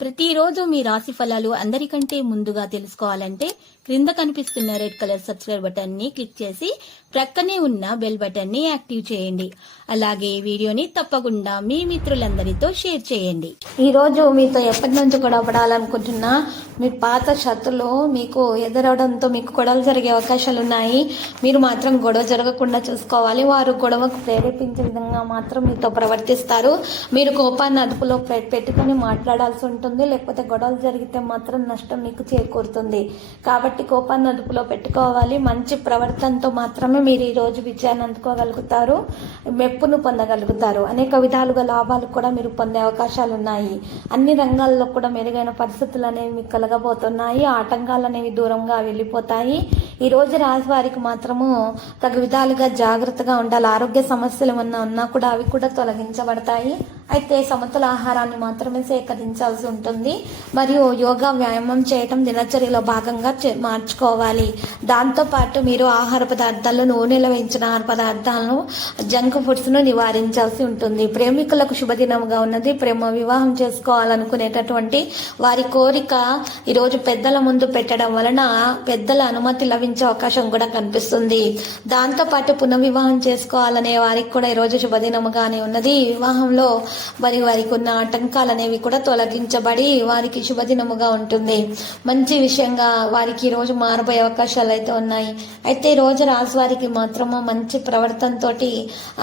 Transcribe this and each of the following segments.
ప్రతిరోజు మీ రాశి ఫలాలు అందరికంటే ముందుగా తెలుసుకోవాలంటే క్రింద కనిపిస్తున్న రెడ్ కలర్ సబ్స్క్రైబ్ బటన్ని క్లిక్ చేసి ప్రక్కనే ఉన్న బెల్ బటన్ని యాక్టివ్ చేయండి. అలాగే ఈ వీడియోని తప్పకుండా మీ మిత్రులందరితో షేర్ చేయండి. ఈ రోజు మీతో ఎప్పటి నుంచి గొడవ పడాలనుకుంటున్నా మీ పాత శత్రులు మీకు ఎదురవడంతో మీకు గొడవలు జరిగే అవకాశాలు ఉన్నాయి. మీరు మాత్రం గొడవ జరగకుండా చూసుకోవాలి. వారు గొడవకు ప్రేరేపించే విధంగా మాత్రం మీతో ప్రవర్తిస్తారు. మీరు కోపాన్ని అదుపులో పె- మాట్లాడాల్సి ఉంటుంది లేకపోతే గొడవలు జరిగితే మాత్రం నష్టం మీకు చేకూరుతుంది. కాబట్టి కోపాన్ని అదుపులో పెట్టుకోవాలి. మంచి ప్రవర్తనతో మాత్రమే మీరు ఈరోజు విజయాన్ని అందుకోగలుగుతారు మెప్పును పొందగలుగుతారు. అనేక విధాలుగా లాభాలు కూడా మీరు పొందే అవకాశాలు ఉన్నాయి. అన్ని రంగాల్లో కూడా మెరుగైన పరిస్థితులు అనేవి మీకు కలగబోతున్నాయి. ఆటంకాలు అనేవి దూరంగా వెళ్ళిపోతాయి. ఈ రోజు రాశి వారికి మాత్రము తగు విధాలుగా జాగ్రత్తగా ఉండాలి. ఆరోగ్య సమస్యలు ఏమన్నా ఉన్నా కూడా అవి కూడా తొలగించబడతాయి. అయితే సమతుల ఆహారాన్ని మాత్రమే సేకరించాల్సి ఉంటుంది. మరియు యోగా వ్యాయామం చేయటం దినచర్యలో భాగంగా చే- మార్చుకోవాలి. దాంతోపాటు మీరు ఆహార పదార్థాలు నూనెలో వేయించిన ఆహార పదార్థాలను జంక్ ఫుడ్స్ను నివారించాల్సి ఉంటుంది. ప్రేమికులకు శుభదినంగా ఉన్నది. ప్రేమ వివాహం చేసుకోవాలనుకునేటటువంటి వారి కోరిక ఈరోజు పెద్దల ముందు పెట్టడం వలన పెద్దల అనుమతి లభించే అవకాశం కూడా కనిపిస్తుంది. దాంతోపాటు పునర్వివాహం చేసుకోవాలనే వారికి కూడా ఈరోజు శుభదినముగానే ఉన్నది. వివాహంలో మరి వారికి ఉన్న ఆటంకాలు అనేవి కూడా తొలగించబడి వారికి శుభదినముగా ఉంటుంది. మంచి విషయంగా వారికి ఈ రోజు మారబోయే అవకాశాలు అయితే ఉన్నాయి. అయితే ఈ రోజు రాజు వారికి మాత్రము మంచి ప్రవర్తనతో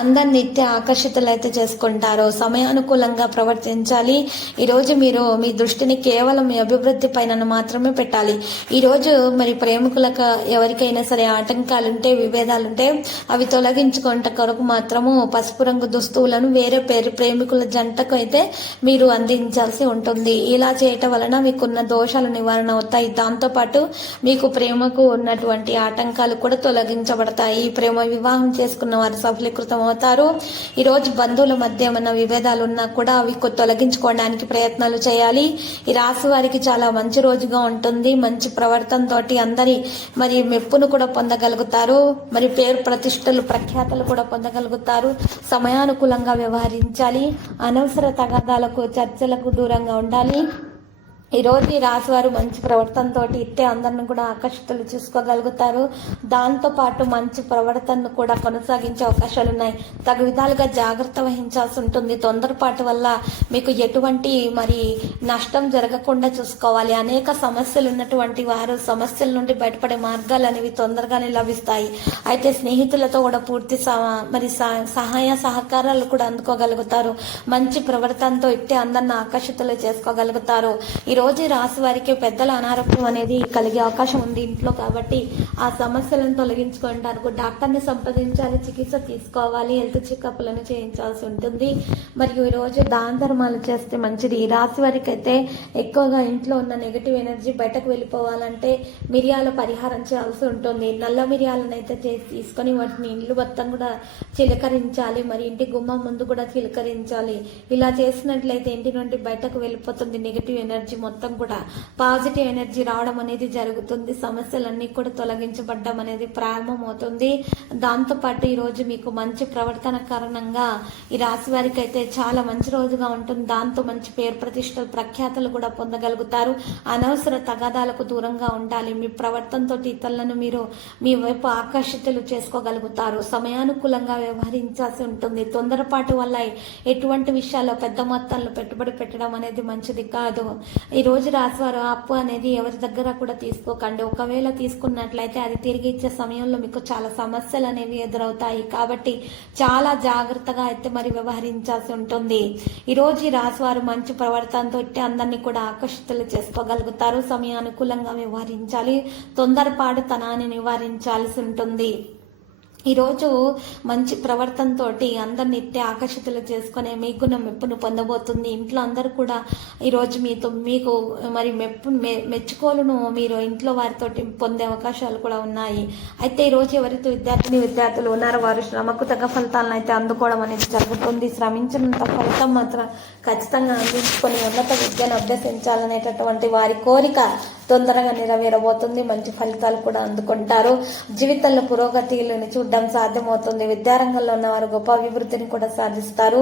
అందరిని నిత్య ఆకర్షితులు అయితే చేసుకుంటారు. సమయానుకూలంగా ప్రవర్తించాలి. ఈ రోజు మీరు మీ దృష్టిని కేవలం మీ అభివృద్ధి పైన మాత్రమే పెట్టాలి. ఈ రోజు మరి ప్రేమికులకు ఎవరికైనా సరే ఆటంకాలు ఉంటే విభేదాలు ఉంటే అవి తొలగించుకుంట కొరకు మాత్రము పసుపు రంగు దుస్తువులను వేరే పేరు ప్రేమికుల జంటకు అయితే మీరు అందించాల్సి ఉంటుంది. ఇలా చేయటం వలన మీకున్న దోషాలు నివారణ అవుతాయి. దాంతోపాటు మీకు ప్రేమకు ఉన్నటువంటి ఆటంకాలు కూడా తొలగించబడతాయి. ఈ ప్రేమ వివాహం చేసుకున్న వారు సఫలీకృతం అవుతారు. ఈరోజు బంధువుల మధ్య ఏమైనా విభేదాలు ఉన్నా కూడా అవి తొలగించుకోవడానికి ప్రయత్నాలు చేయాలి. ఈ రాశి వారికి చాలా మంచి రోజుగా ఉంటుంది. మంచి ప్రవర్తనతోటి అందరి మరి మెప్పును కూడా పొందగలుగుతారు. మరి పేరు ప్రతిష్టలు ప్రఖ్యాతలు కూడా పొందగలుగుతారు. సమయానుకూలంగా వ్యవహరించాలి. అనవసర తగాదాలకు చర్చలకు దూరంగా ఉండాలి. ఈ రోజు ఈ రాశివారు మంచి ప్రవర్తనతో ఇట్టే అందరిని కూడా ఆకర్షితులు చూసుకోగలుగుతారు. దాంతో పాటు మంచి ప్రవర్తనను కూడా కొనసాగించే అవకాశాలు ఉన్నాయి. తగు విధాలుగా జాగ్రత్త వహించాల్సి ఉంటుంది. తొందరపాటు వల్ల మీకు ఎటువంటి మరి నష్టం జరగకుండా చూసుకోవాలి. అనేక సమస్యలు ఉన్నటువంటి వారు సమస్యల నుండి బయటపడే మార్గాలు అనేవి తొందరగానే లభిస్తాయి. అయితే స్నేహితులతో కూడా పూర్తి సహ- మరి సహాయ సహకారాలు కూడా అందుకోగలుగుతారు. మంచి ప్రవర్తనతో ఇట్టే అందరిని ఆకర్షితులు చేసుకోగలుగుతారు. ఈ రోజు రాశి వారికి పెద్దల అనారోగ్యం అనేది కలిగే అవకాశం ఉంది ఇంట్లో కాబట్టి ఆ సమస్యలను తొలగించుకోవడానికి డాక్టర్ని సంప్రదించాలి చికిత్స తీసుకోవాలి హెల్త్ చెకప్లను చేయించాల్సి ఉంటుంది. మరియు ఈరోజు దాన ధర్మాలు చేస్తే మంచిది. ఈ రాశి వారికి అయితే ఎక్కువగా ఇంట్లో ఉన్న నెగిటివ్ ఎనర్జీ బయటకు వెళ్ళిపోవాలంటే మిరియాల పరిహారం చేయాల్సి ఉంటుంది. నల్ల మిరియాలను అయితే చేసి తీసుకొని వాటిని ఇండ్లు మొత్తం కూడా చిలకరించాలి. మరి ఇంటి గుమ్మం ముందు కూడా చిలకరించాలి. ఇలా చేసినట్లయితే ఇంటి నుండి బయటకు వెళ్ళిపోతుంది నెగిటివ్ ఎనర్జీ మొత్తం. మొత్తం కూడా పాజిటివ్ ఎనర్జీ రావడం అనేది జరుగుతుంది. సమస్యలన్నీ కూడా తొలగించబడ్డం అనేది ప్రారంభమవుతుంది. దాంతోపాటు ఈరోజు మీకు మంచి ప్రవర్తన కారణంగా ఈ రాశి వారికి అయితే చాలా మంచి రోజుగా ఉంటుంది. దాంతో మంచి పేరు ప్రతిష్టలు ప్రఖ్యాతలు కూడా పొందగలుగుతారు. అనవసర తగాదాలకు దూరంగా ఉండాలి. మీ ప్రవర్తనతో ఇతరులను మీరు మీ వైపు ఆకర్షితులు చేసుకోగలుగుతారు. సమయానుకూలంగా వ్యవహరించాల్సి ఉంటుంది. తొందరపాటు వల్ల ఎటువంటి విషయాల్లో పెద్ద మొత్తంలో పెట్టుబడి పెట్టడం అనేది మంచిది కాదు. ఈ రోజు రాశివారు అప్పు అనేది ఎవరి దగ్గర కూడా తీసుకోకండి. ఒకవేళ తీసుకున్నట్లయితే అది తిరిగి ఇచ్చే సమయంలో మీకు చాలా సమస్యలు అనేవి ఎదురవుతాయి. కాబట్టి చాలా జాగ్రత్తగా అయితే మరి వ్యవహరించాల్సి ఉంటుంది. ఈరోజు ఈ రాశివారు మంచి ప్రవర్తనతో ఇట్టి అందరినీ కూడా ఆకర్షితులు చేసుకోగలుగుతారు. సమయానుకూలంగా వ్యవహరించాలి. తొందరపాటు తనాన్ని నివారించాల్సి ఉంటుంది. ఈరోజు మంచి ప్రవర్తనతో అందరిని ఇట్టే ఆకర్షితులు చేసుకునే మీ నా మెప్పును పొందబోతుంది? ఇంట్లో అందరూ కూడా ఈరోజు మీతో మీకు మరి మెప్పు మె- మెచ్చుకోలును మీరు ఇంట్లో వారితో పొందే అవకాశాలు కూడా ఉన్నాయి. అయితే ఈరోజు ఎవరైతే విద్యార్థిని విద్యార్థులు ఉన్నారో వారు శ్రమకు తగ్గ ఫలితాలను అయితే అందుకోవడం అనేది జరుగుతుంది. శ్రమించినంత ఫలితం మాత్రం ఖచ్చితంగా అందించుకొని ఉన్నత విద్యను అభ్యసించాలనేటటువంటి వారి కోరిక తొందరగా నెరవేరబోతుంది. మంచి ఫలితాలు కూడా అందుకుంటారు. జీవితంలో పురోగతిని చూడడం సాధ్యమవుతుంది. విద్యారంగంలో ఉన్న వారు గొప్ప అభివృద్ధిని కూడా సాధిస్తారు.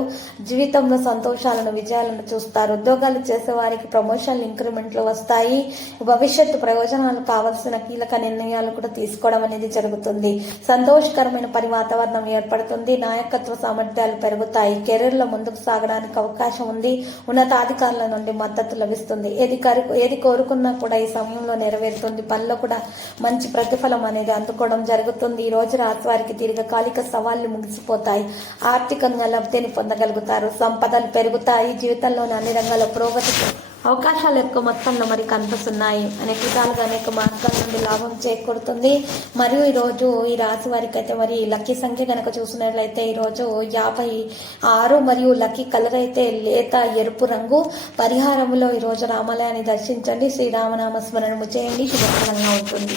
జీవితంలో సంతోషాలను విజయాలను చూస్తారు. ఉద్యోగాలు చేసే వారికి ప్రమోషన్లు ఇంక్రిమెంట్లు వస్తాయి. భవిష్యత్తు ప్రయోజనాలు కావాల్సిన కీలక నిర్ణయాలు కూడా తీసుకోవడం అనేది జరుగుతుంది. సంతోషకరమైన పని వాతావరణం ఏర్పడుతుంది. నాయకత్వ సామర్థ్యాలు పెరుగుతాయి. కెరీర్లో ముందుకు సాగడానికి అవకాశం ఉంది. ఉన్నతాధికారుల నుండి మద్దతు లభిస్తుంది. ఏది ఏది కోరుకున్నా కూడా ఈ సమయంలో నెరవేరుతుంది. పనిలో కూడా మంచి ప్రతిఫలం అనేది అందుకోవడం జరుగుతుంది. ఈ రోజు రాత్రి వారికి దీర్ఘకాలిక సవాళ్ళు ముగిసిపోతాయి. ఆర్థికంగా లబ్ధిని పొందగలుగుతారు. సంపదలు పెరుగుతాయి. జీవితంలోని అన్ని రంగాల పురోగతికి అవకాశాలు ఎక్కువ మొత్తంలో మరి కనిపిస్తున్నాయి. అనేక విధాలుగా అనేక మార్గాల నుండి లాభం చేకూరుతుంది. మరియు ఈ రోజు ఈ రాశి వారికి అయితే మరి లక్కీ సంఖ్య కనుక చూసినట్లయితే ఈ రోజు యాభై ఆరు మరియు లక్కీ కలర్ అయితే లేత ఎరుపు రంగు పరిహారంలో ఈ రోజు రామాలయాన్ని దర్శించండి. శ్రీరామనామ స్మరణము చేయండి. శుభకరంగా ఉంటుంది.